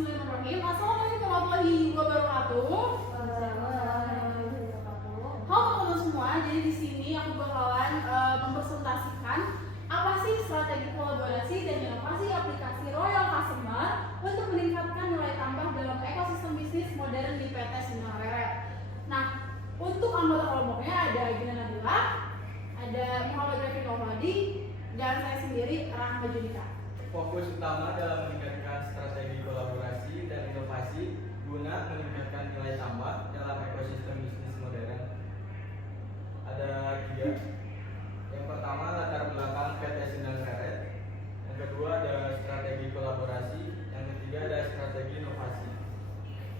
Bismillahirrahmanirrahim. Assalamualaikum warahmatullahi wabarakatuh. Halo teman-teman semua, jadi di sini aku bakalan mempresentasikan apa sih strategi kolaborasi dan inovasi aplikasi Royal Customer untuk meningkatkan nilai tambah dalam ekosistem bisnis modern di PT Sindang Reret. Nah, untuk anggota kelompoknya ada Gina Nabila, ada Muhammad Rafiq Omadi, dan saya sendiri Rahma Judika. Fokus utama dalam meningkatkan strategi kolaborasi dan inovasi guna meningkatkan nilai tambah dalam ekosistem bisnis modern. Ada 3. Yang pertama, latar belakang PT Sindang Reret. Yang kedua, ada strategi kolaborasi. Yang ketiga, ada strategi inovasi.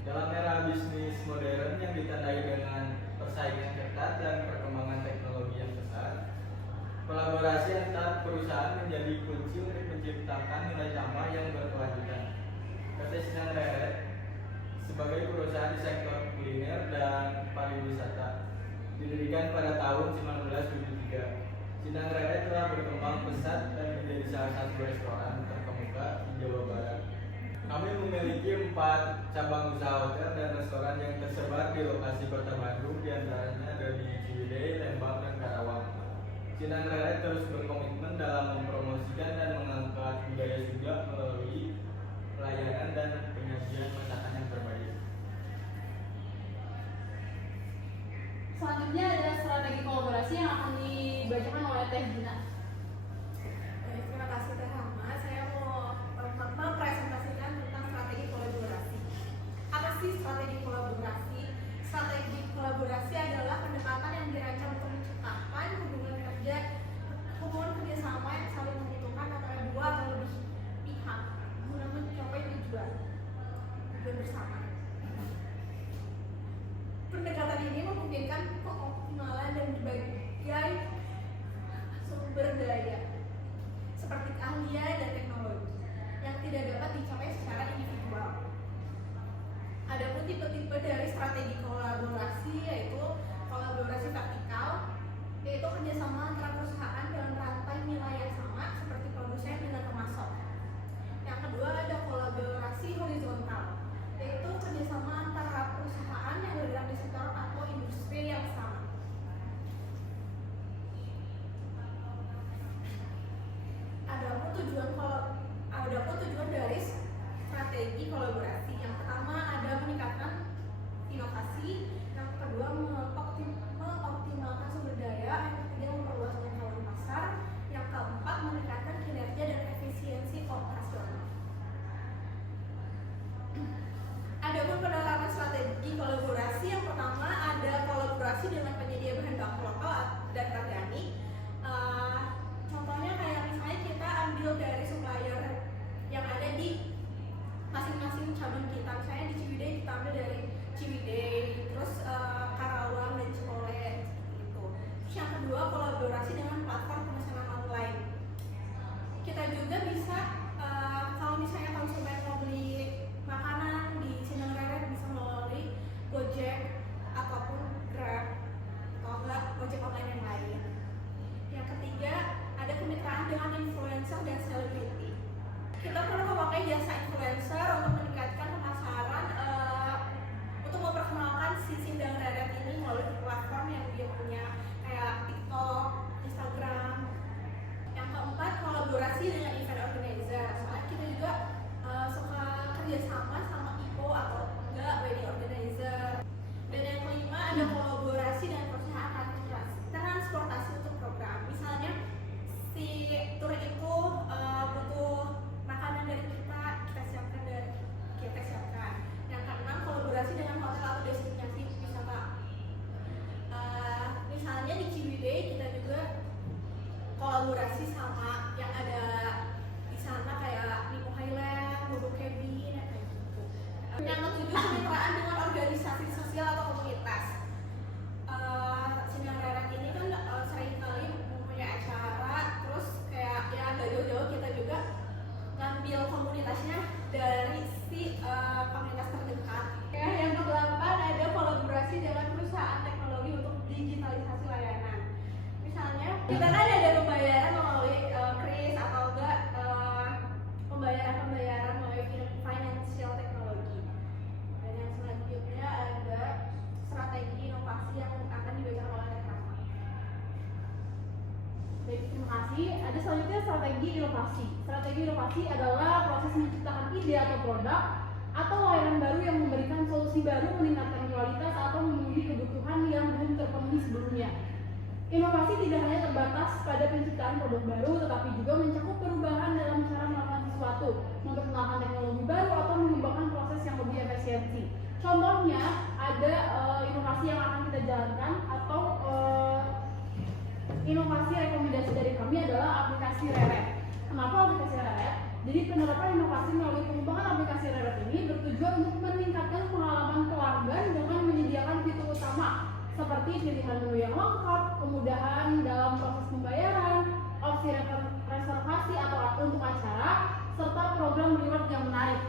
Dalam era bisnis modern yang ditandai dengan persaingan ketat dan perkembangan teknologi yang besar, kolaborasi antar perusahaan menjadi kunci untuk menciptakan nilai tambah yang berkelanjutan. PT Sindang Reret sebagai perusahaan di sektor kuliner dan pariwisata didirikan pada tahun 1973. Sindang Reret telah berkembang pesat dan menjadi salah satu restoran terkemuka di Jawa Barat. Kami memiliki 4 cabang usaha hotel dan restoran yang tersebar di lokasi Kota Bandung, diantaranya ada di Ciwidey, Lembang, dan Karawang. Sindang Reret terus berkomitmen dalam mempromosikan dan mengangkat budaya Sunda melalui pelayanan dan penyajian masakan yang terbaik. Selanjutnya ada strategi kolaborasi yang akan dibacakan oleh Teh Gina. Terima kasih Teh Rahma. Saya mau mempresentasikan tentang strategi kolaborasi. Apa sih strategi kolaborasi? Strategi kolaborasi adalah pendekatan yang dirancang untuk menciptakan hubungan kerjasama yang saling menguntungkan antara 2 atau lebih pihak guna mencapai tujuan bersama. Pendekatan ini memungkinkan pengoptimalan dan berbagai sumber daya seperti keahlian dan teknologi yang tidak dapat dicapai secara individual. Ada tipe-tipe dari strategi kolaborasi, yaitu kolaborasi vertikal, yaitu kerjasama antara perusahaan dalam rantai nilai yang sama seperti produsen dengan pemasok. Yang kedua ada kolaborasi horizontal, yaitu kerjasama antara perusahaan yang bergerak di sektor atau industri yang sama. Adapun tujuan dari strategi kolaborasi, yang pertama ada meningkatkan inovasi, yang kedua mengoptimalkan sumber daya, yang ketiga memperluas jangkauan pasar, yang keempat meningkatkan kinerja dan efisiensi operasional. Adapun penerapan strategi kolaborasi, yang pertama ada kolaborasi dengan penyedia bahan baku lokal dan organik. Contohnya kayak misalnya kita ambil dari supplier yang ada di masing-masing cabang kita. Misalnya di Ciwidey kita ambil dari Ciwidey, terus Karawang dan Cikole gitu. Terus yang kedua kolaborasi dengan platform pemesanan online. Kita juga bisa kalau misalnya konsumen mau beli makanan di Sindang Reret bisa melalui Gojek ataupun Grab atau enggak Gojek online yang lain. Yang ketiga ada kemitraan dengan influencer dan selebriti. Kita perlu memakai jasa influencer untuk meningkatkan pemasaran, untuk memperkenalkan si Sindang Reret ini melalui platform yang dia punya kayak TikTok, Instagram. Yang keempat kolaborasi dengan event organizer. Soalnya kita juga suka kerjasama sama IPO atau enggak wedding organizer. Dan yang kelima ada kolaborasi dengan perusahaan transportasi untuk program. Misalnya si tur itu butuh makanan dari kita siapkan. Yang keenam kolaborasi dengan hotel atau destinasi wisata. Misalnya di Ciwidey kita juga kolaborasi sama yang ada di sana kayak Nipo Highland, Bobo Cabin, kayak gitu. Yang ketujuh strategi inovasi. Strategi inovasi adalah proses menciptakan ide atau produk atau layanan baru yang memberikan solusi baru, meningkatkan kualitas atau memenuhi kebutuhan yang belum terpenuhi sebelumnya. Inovasi tidak hanya terbatas pada penciptaan produk baru, tetapi juga mencakup perubahan dalam cara melakukan sesuatu, memperkenalkan teknologi baru atau mengembangkan proses yang lebih efisiensi. Contohnya ada inovasi yang akan kita jalankan atau inovasi rekomendasi dari kami adalah aplikasi Reret. Kenapa aplikasi Reret? Jadi penerapan inovasi melalui pengembangan aplikasi Reret ini bertujuan untuk meningkatkan pengalaman pelanggan dengan menyediakan fitur utama seperti pilihan menu yang lengkap, kemudahan dalam proses pembayaran, opsi reservasi atau untuk acara, serta program reward yang menarik.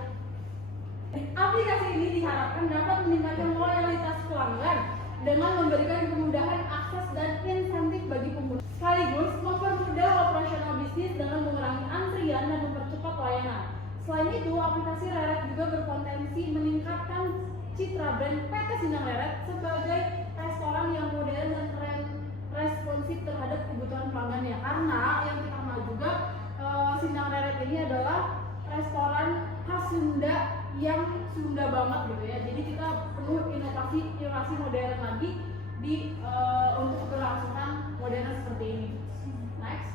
Aplikasi ini diharapkan dapat meningkatkan loyalitas pelanggan dengan memberikan kemudahan akses dan insentif bagi pengguna, sekaligus mempermudah operasional bisnis dengan mengurangi antrian dan mempercepat layanan. Selain itu, aplikasi Reret juga berpotensi meningkatkan citra brand PT Sindang Reret sebagai restoran yang modern dan responsif terhadap kebutuhan pelanggannya. Karena yang kita kenal juga Sindang Reret ini adalah restoran khas Sunda yang Sunda banget gitu ya. Jadi kita perlu inovasi modern lagi di untuk keberlangsungan modern seperti ini. Next.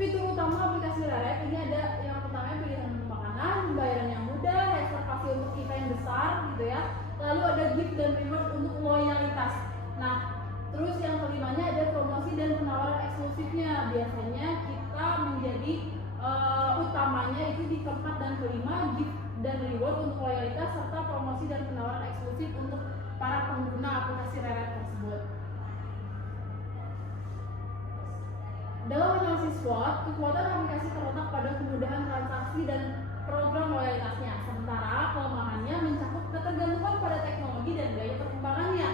Fitur utama aplikasi Reret ini ada yang pertama pilihan menu makanan, pembayaran yang mudah, reservasi untuk event besar gitu ya. Lalu ada gift dan reward untuk loyalitas. Nah, terus yang kelimanya ada promosi dan penawaran eksklusifnya. Biasanya kita menjadi utamanya itu di keempat dan kelima, gift dan reward untuk loyalitas serta promosi dan penawaran eksklusif untuk para pengguna aplikasi Reret tersebut. Dalam analisis SWOT, kekuatan aplikasi terletak pada kemudahan transaksi dan program loyalitasnya, sementara kelemahannya mencakup ketergantungan pada teknologi dan gaya perkembangannya.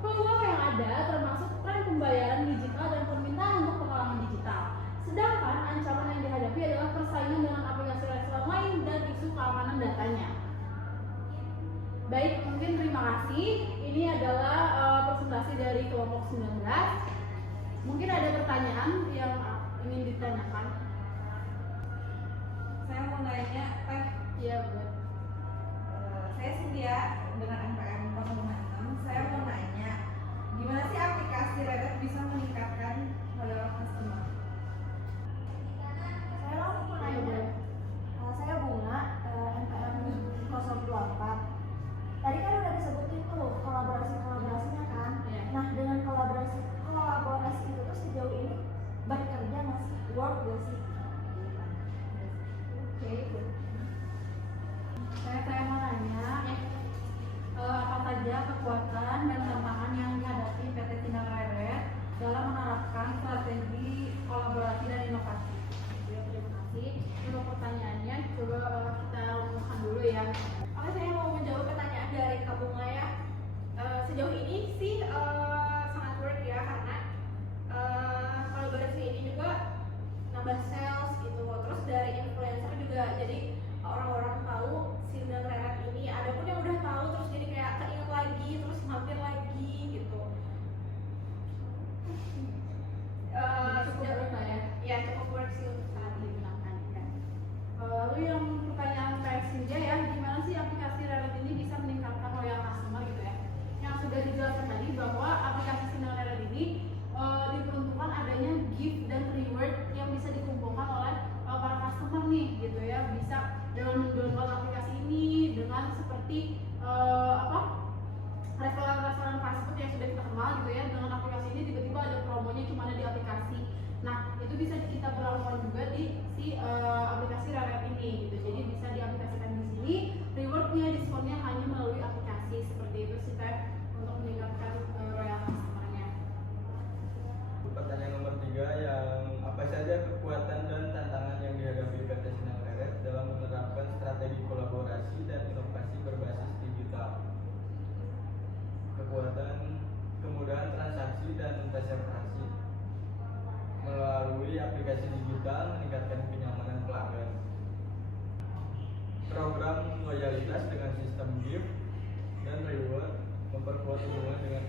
Peluang yang ada termasuk tren pembayaran digital dan permintaan untuk pengalaman digital. Sedangkan ancaman yang dihadapi adalah persaingan dengan aplikasi restoran lain dan isu keamanan datanya. Baik, mungkin terima kasih. Ini adalah presentasi dari kelompok 19. Mungkin ada pertanyaan yang ingin ditanyakan. Saya mau nanya, Iya, buat. saya Cynthia dengan NPM 056. Saya mau nanya, gimana sih aplikasi Reret bisa meningkatkan loyal customer? Saya langsung mau nanya. Saya Bunga, NPM 024. Tadi kan udah disebutin tuh kolaborasinya kan. Iya. Nah, dengan kolaborasi itu tuh sejauh ini bekerja nggak sih? Work nggak sih? Oke. Saya mau nanya, apa saja kekuatan dan tantangan yang dihadapi PT Sindang Reret dalam menerapkan strategi kolaborasi dan inovasi? Ya, terima kasih. Untuk pertanyaannya, coba kita rumuskan dulu ya. Oke, saya mau menjawab pertanyaan dari Kak Bunga ya. Sejauh ini sih sangat work ya, karena kolaborasi ini juga nambah sales gitu. Terus dari influencer juga, jadi orang-orang tahu Sindang Reret ini. Ada pun yang udah tahu, terus jadi kayak keinget lagi, terus mampir lagi gitu. Cukup work lah ya. Ya cukup work sih untuk saat ini. Digunakan ya. Lalu yang pertanyaan Cynthia ya, gimana sih aplikasi Reret ini bisa meningkatkan loyal customer gitu ya? Yang sudah dijelaskan tadi bahwa aplikasi Sindang Reret ini diperuntukkan adanya gift dan reward yang bisa dikumpulkan oleh para customer nih gitu ya. Bisa dengan mendownload aplikasi ini dengan seperti restoran fast food yang sudah kita kenal gitu ya. Dengan aplikasi ini tiba-tiba ada promonya cuma ada di aplikasi. Nah, itu bisa kita berlakukan juga di aplikasi Reret ini gitu. Jadi bisa diaplikasikan di sini. Rewardnya, diskonnya hanya melalui aplikasi seperti itu sih Teh, untuk meningkatkan loyal customer-nya. Pertanyaan nomor 3, yang apa saja kekuatan dan tantangan yang dihadapi PT Sindang Reret dalam menerapkan strategi kolaborasi dan inovasi berbasis digital? Kekuatan, kemudahan transaksi dan reservasi melalui aplikasi digital meningkatkan kenyamanan pelanggan. Program loyalitas dengan sistem gift dan reward memperkuat hubungan dengan